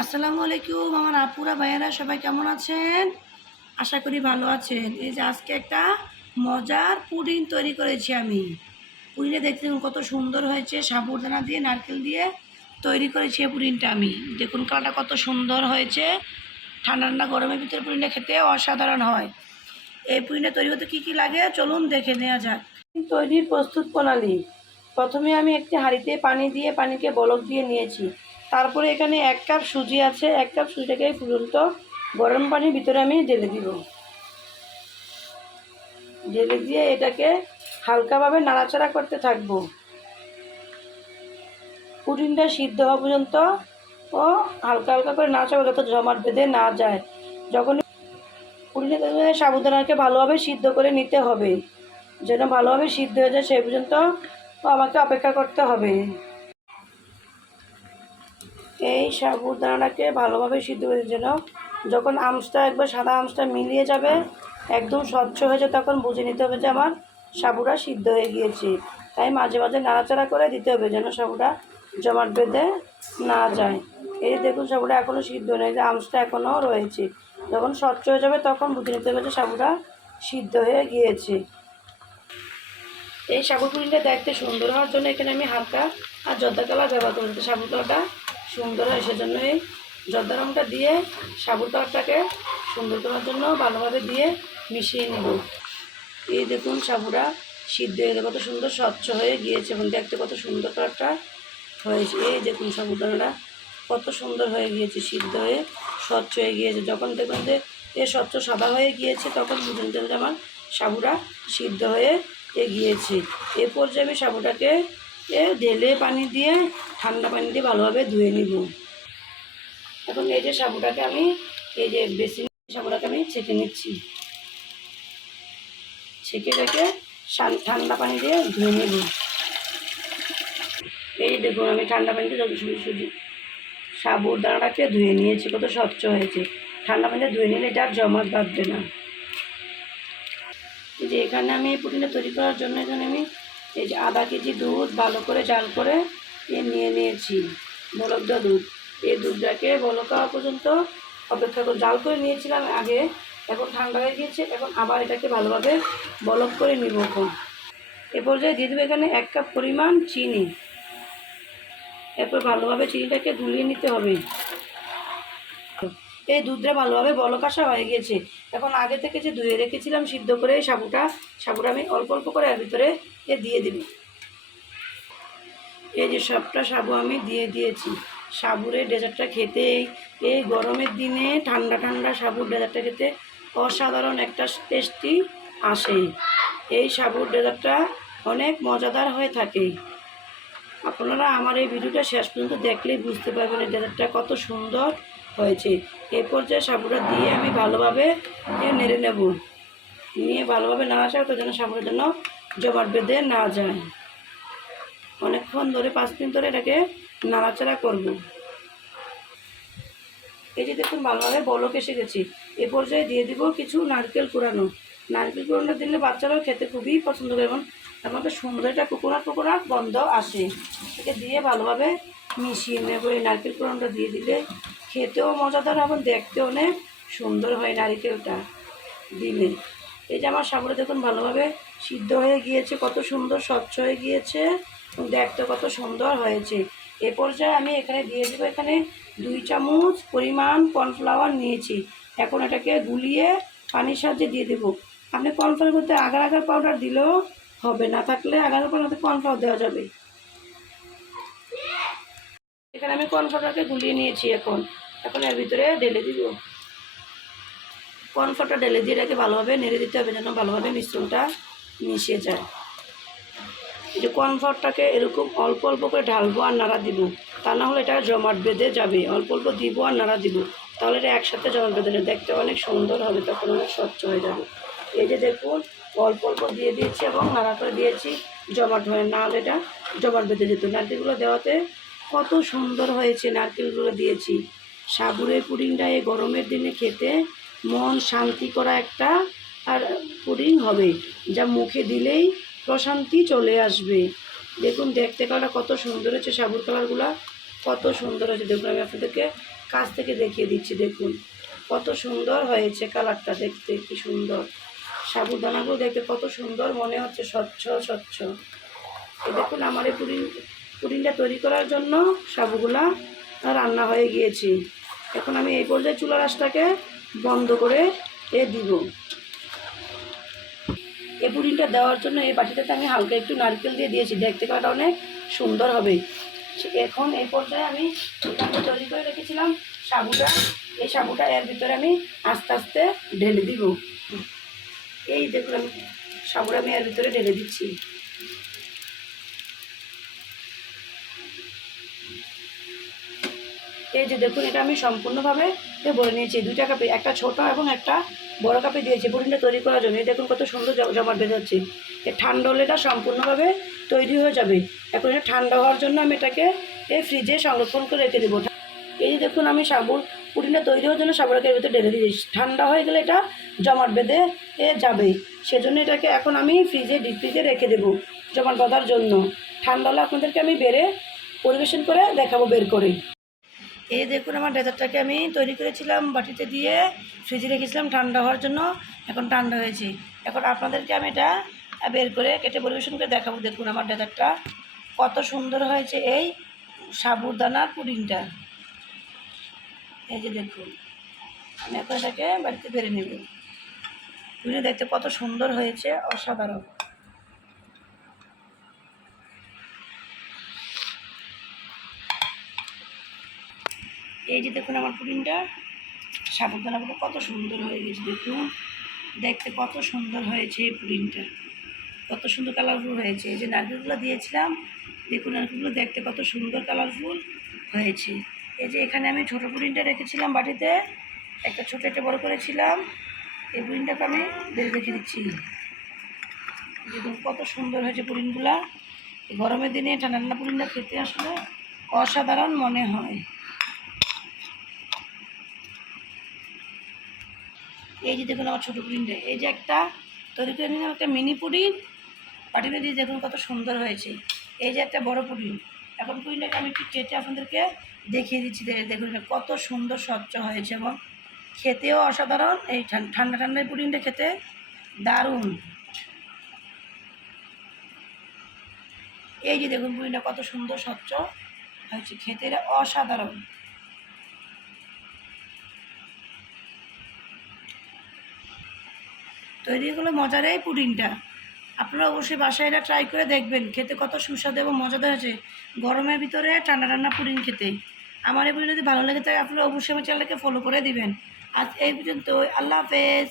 আসসালামু আলাইকুম আমার আপুরা ভাইয়েরা সবাই কেমন আছেন? আশা করি ভালো আছেন। এই যে আজকে একটা মজার পুডিং তৈরি করেছি আমি। পুডিংটা দেখতে দেখুন কত সুন্দর হয়েছে, সাবুদানা দিয়ে নারকেল দিয়ে তৈরি করেছি এই পুডিংটা আমি। দেখুন কালারটা কত সুন্দর হয়েছে। ঠান্ডা ঠান্ডা গরমের ভিতরে পুডিংটা খেতে অসাধারণ হয়। এই পুডিংটা তৈরি করতে কী কী লাগে চলুন দেখে নেওয়া যাক। তৈরির প্রস্তুত প্রণালী। প্রথমে আমি একটি হাঁড়িতে পানি দিয়ে পানিকে বলক দিয়ে নিয়েছি। তারপরে এখানে 1 কাপ সুজি আছে। 1 কাপ সুজিটাকে ফুটন্ত গরম পানির ভিতরে আমি ঢেলে দিব। ঢেলে দিয়ে এটাকে হালকাভাবে নাড়াচাড়া করতে থাকবো পুডিংটা সিদ্ধ হওয়া পর্যন্ত। ও হালকা হালকা করে নাড়াচাড়া যাতে জমাট বেঁধে না যায়। যখন পুডিংটা সাবুদানাকে ভালোভাবে সিদ্ধ করে নিতে হবে, যেন ভালোভাবে সিদ্ধ হয়ে যায় সেই পর্যন্ত আমাকে অপেক্ষা করতে হবে। এই সাবুদানাটাকে ভালোভাবে সিদ্ধ করে যেন যখন আঁশটা একবার সাদা আঁশটা মিলিয়ে যাবে, একদম স্বচ্ছ হয়ে যায়, তখন বুঝে নিতে হবে যে আমার সাবুটা সিদ্ধ হয়ে গিয়েছে। তাই মাঝে মাঝে নাড়াচাড়া করে দিতে হবে যেন সাবুটা জমাট বেঁধে না যায়। এই যে দেখুন সাবুটা এখনও সিদ্ধ নেই, যে আঁশটা এখনও রয়েছে। যখন স্বচ্ছ হয়ে যাবে তখন বুঝে নিতে হবে যে সাবুটা সিদ্ধ হয়ে গিয়েছে। এই সাবু পুডিংটা দেখতে সুন্দর হওয়ার জন্য এখানে আমি হালকা আর জর্দা কালার ব্যবহার করতে, সাবু কালারটা সুন্দর হয় সেজন্য এই জর্দা রঙটা দিয়ে সাবু কালারটাকে সুন্দর করার জন্য ভালোভাবে দিয়ে মিশিয়ে নেব। এই দেখুন সাবুটা সিদ্ধ হয়ে কত সুন্দর স্বচ্ছ হয়ে গিয়েছে এবং দেখতে কত সুন্দর কালারটা হয়েছে। এই দেখুন সাবুদানাটা কত সুন্দর হয়ে গিয়েছে, সিদ্ধ হয়ে স্বচ্ছ হয়ে গিয়েছে। যখন দেখবেন যে এ স্বচ্ছ সাদা হয়ে গিয়েছে তখন বুঝুন যে আমার সাবুটা সিদ্ধ হয়ে গিয়েছে। এ পর্যায়ে আমি সাবুটাকে ঢেলে পানি দিয়ে ঠান্ডা পানি দিয়ে ভালোভাবে ধুয়ে নিব। এখন এই যে সাবুটাকে আমি এই যে বেসিন সাবুটাকে আমি ছেঁকে নিচ্ছি। ছেঁকে রেখে ঠান্ডা পানি দিয়ে ধুয়ে নেব। এই দেখুন আমি ঠান্ডা পানিতে যত সুজি সাবুদানাটাকে ধুয়ে নিয়েছি, কত স্বচ্ছ হয়েছে। ঠান্ডা পানিতে ধুয়ে নিলে এটা আর জমাট বাঁধবে না। এই যে এখানে আমি এই পুডিংটা তৈরি করার জন্য এখানে আমি এই যে আধা কেজি দুধ ভালো করে জাল করে নিয়ে নিয়েছি, বলক দেওয়া দুধ। এই দুধটাকে বলক হওয়া পর্যন্ত অপেক্ষা করে জাল করে নিয়েছিলাম আগে, এখন ঠান্ডা হয়ে গিয়েছে। এখন আবার এটাকে ভালোভাবে বলক করে নিব। এখন এ পর্যায়ে দিয়ে দেবো এখানে 1 কাপ পরিমাণ চিনি। এরপর ভালোভাবে চিনিটাকে গুলিয়ে নিতে হবে। এই দুধটা ভালোভাবে বলক আসা হয়ে গেছে। এখন আগে থেকে যে ধুয়ে রেখেছিলাম সিদ্ধ করে সাবুটা আমি অল্প অল্প করে এর ভিতরে দিয়ে দিব। এই যে সবটা সাবু আমি দিয়ে দিয়েছি। সাবুর ডেজার্টটা খেতে এই গরমের দিনে ঠান্ডা ঠান্ডা সাবুর ডেজার্টটা খেতে অসাধারণ একটা টেস্টি আসে। এই সাবুর ডেজার্টটা অনেক মজাদার হয়ে থাকে। আপনারা আমার এই ভিডিওটা শেষ পর্যন্ত দেখলেই বুঝতে পারবেন এই ডেজার্টটা কত সুন্দর হয়েছে। এই পর্যায়ে সাবুটা দিয়ে আমি ভালোভাবে নেড়ে নেব। নিয়ে ভালোভাবে নাড়াচাড়া তো যেন সাবুটার জন্য জমাট বেঁধে না যায়। অনেকক্ষণ ধরে 5 মিনিট ধরে এটাকে নাড়াচাড়া করব। এই যে দেখুন ভালোভাবে বলক এসে গেছি। এ পর্যায়ে দিয়ে দিব কিছু নারকেল কুড়ানো। নারকেল কুড়ানো দিলে বাচ্চারাও খেতে খুবই পছন্দ করে এবং তার মধ্যে সুন্দর একটা কোকোনাট গন্ধ আসে। এটাকে দিয়ে ভালোভাবে মিশিয়ে নেব। এই নারকেল কুড়ানোটা দিয়ে দিলে খেতেও মজাদার এবং দেখতে অনেক সুন্দর হয় নারকেলটা দিলে। এই যে আমার সাবুটা দেখুন ভালোভাবে সিদ্ধ হয়ে গিয়েছে, কত সুন্দর স্বচ্ছ হয়ে গিয়েছে এবং দেখতে কত সুন্দর হয়েছে। এ পর্যায়ে আমি এখানে দিয়ে দেবো এখানে 2 চামচ পরিমাণ কর্নফ্লাওয়ার নিয়েছি। এখন এটাকে গুলিয়ে পানির সাহায্যে দিয়ে দেবো। আপনি কর্নফ্লাওয়ার করতে আগার আগার পাউডার দিলেও হবে, না থাকলে আগার পাউডার কর্নফ্লাওয়ার দেওয়া যাবে। এখানে আমি কর্নফ্লাওয়ারকে গুলিয়ে নিয়েছি। এখন এর ভিতরে ঢেলে দিব। কর্নফ্লাওয়ারটা ঢেলে দিয়ে এটাকে ভালোভাবে নেড়ে দিতে হবে যেন ভালোভাবে মিশ্রণটা মিশে যায়। এই যে কর্নফ্লাওয়ারটাকে এরকম অল্প অল্প করে ঢালবো আর নাড়া দিব, তা না হলে এটা জমাট বেঁধে যাবে। অল্প অল্প দিব আর নাড়া দিব, তাহলে এটা একসাথে জমাট বেঁধে যাবে, দেখতে অনেক সুন্দর হবে, তখন অনেক স্বচ্ছ হয়ে যাবে। এই যে দেখুন অল্প অল্প দিয়ে দিয়েছি এবং নাড়া করে দিয়েছি, জমাট হয়ে না হলে এটা জমাট বেঁধে যেত। নারকেলগুলো দেওয়াতে কত সুন্দর হয়েছে, নারকেলগুলো দিয়েছি। সাবুরের পুডিংটা এই গরমের দিনে খেতে মন শান্তি করা একটা আর পুডিং হবে, যা মুখে দিলেই প্রশান্তি চলে আসবে। দেখুন দেখতে কালারটা কত সুন্দর হয়েছে, সাবুর কালারগুলো কত সুন্দর হয়েছে দেখুন, আমি আপনাদেরকে কাছ থেকে দেখিয়ে দিচ্ছি। দেখুন কত সুন্দর হয়েছে, কালারটা দেখতে কি সুন্দর, সাবুদানাগুলো দেখতে কত সুন্দর মনে হচ্ছে, স্বচ্ছ স্বচ্ছ। এই দেখুন আমার এই পুডিংটা তৈরি করার জন্য সাবুগুলা রান্না হয়ে গিয়েছে। এখন আমি এই পর্যায়ে চুলা আঁচটাকে বন্ধ করে দিব। এই পুডিংটা দেওয়ার জন্য এই বাটিটাতে আমি হালকা একটু নারকেল দিয়ে দিয়েছি, দেখতে কালারটা অনেক সুন্দর হবে। এখন এই পর্যায়ে আমি তৈরি করে রেখেছিলাম সাবুটা, এই সাবুটা এর ভিতরে আমি আস্তে আস্তে ঢেলে দিব। এই দেখুন আমি সাবুটা আমি এর ভিতরে ঢেলে দিচ্ছি। এই যে দেখুন এটা আমি সম্পূর্ণভাবে ভরে নিয়েছি, 2টা কাপে, একটা ছোট এবং একটা বড় কাপে দিয়েছি পুডিংটা তৈরি করার জন্য। এই দেখুন কত সুন্দর জমাট বেঁধে যাচ্ছে। এই ঠান্ডা হলে এটা সম্পূর্ণভাবে তৈরি হয়ে যাবে। এখন এটা ঠান্ডা হওয়ার জন্য আমি এটাকে ফ্রিজে সংরক্ষণ করে রেখে দেবো। এই যে দেখুন আমি সাবুর পুডিংটা তৈরি হওয়ার জন্য সাবুটাকে এর ভিতরে ঢেলে দিয়েছি। ঠান্ডা হয়ে গেলে এটা জমাট বেঁধে যাবে, সেজন্য এটাকে এখন আমি ফ্রিজে ডিপ ফ্রিজে রেখে দেবো জমাট বাঁধার জন্য। ঠান্ডা হলে আপনাদেরকে আমি বেড়ে পরিবেশন করে দেখাবো বের করে। এই দেখুন আমার ডেজার্টটাকে আমি তৈরি করেছিলাম বাটিতে দিয়ে ফ্রিজে রেখেছিলাম ঠান্ডা হওয়ার জন্য, এখন ঠান্ডা হয়েছে। এখন আপনাদেরকে আমি এটা বের করে কেটে পরিবেশন করে দেখাবো। দেখুন আমার ডেজার্টটা কত সুন্দর হয়েছে, এই সাবুদানার পুডিংটা। এই যে দেখুন আমি এখন এটাকে বাড়িতে বেড়ে নেব। পুডিং দেখতে কত সুন্দর হয়েছে, অসাধারণ। এই যে দেখুন আমার পুডিংটা সাবুদানাগুলো কত সুন্দর হয়ে গেছে, দেখুন দেখতে কত সুন্দর হয়েছে এই পুডিংটা, কত সুন্দর কালারফুল হয়েছে। এই যে নারকেলগুলো দিয়েছিলাম, দেখুন নারকেলগুলো দেখতে কত সুন্দর কালারফুল হয়েছে। এই যে এখানে আমি ছোটো পুডিংটা রেখেছিলাম বাটিতে, একটা ছোটো একটা বড় করেছিলাম। এই পুডিংটাকে আমি বের রেখে দিচ্ছি। দেখুন কত সুন্দর হয়েছে পুডিংগুলা। গরমের দিনে ঠান্ডা ঠান্ডা পুডিংটা খেতে আসলে অসাধারণ মনে হয়। এই যে দেখুন আমার ছোটো পুডিংটা, এই যে একটা তৈরি করে নিলাম একটা মিনি পুডিং বাটিতে দিয়ে, দেখুন কত সুন্দর হয়েছে। এই যে একটা বড় পুডিং, এখন পুডিংটাকে আমি একটু কেটে আপনাদেরকে দেখিয়ে দিচ্ছি। দেখুন কত সুন্দর স্বচ্ছ হয়েছে এবং খেতেও অসাধারণ। এই ঠান্ডা ঠান্ডা পুডিংটা খেতে দারুণ। এই যে দেখুন পুডিংটা কত সুন্দর স্বচ্ছ হয়েছে, খেতে অসাধারণ। তৈরি হলো মজার এই পুডিংটা, আপনারা অবশ্যই বাসায় এটা ট্রাই করে দেখবেন, খেতে কত সুস্বাদু এবং মজাদার হয়েছে গরমের ভিতরে ঠান্ডা ঠান্ডা পুডিং খেতে। আমার এই ভিডিও যদি ভালো লেগে থাকে আপনারা অবশ্যই আমার চ্যানেলকে ফলো করে দিবেন। আজ এই পর্যন্ত, আল্লাহ হাফেজ।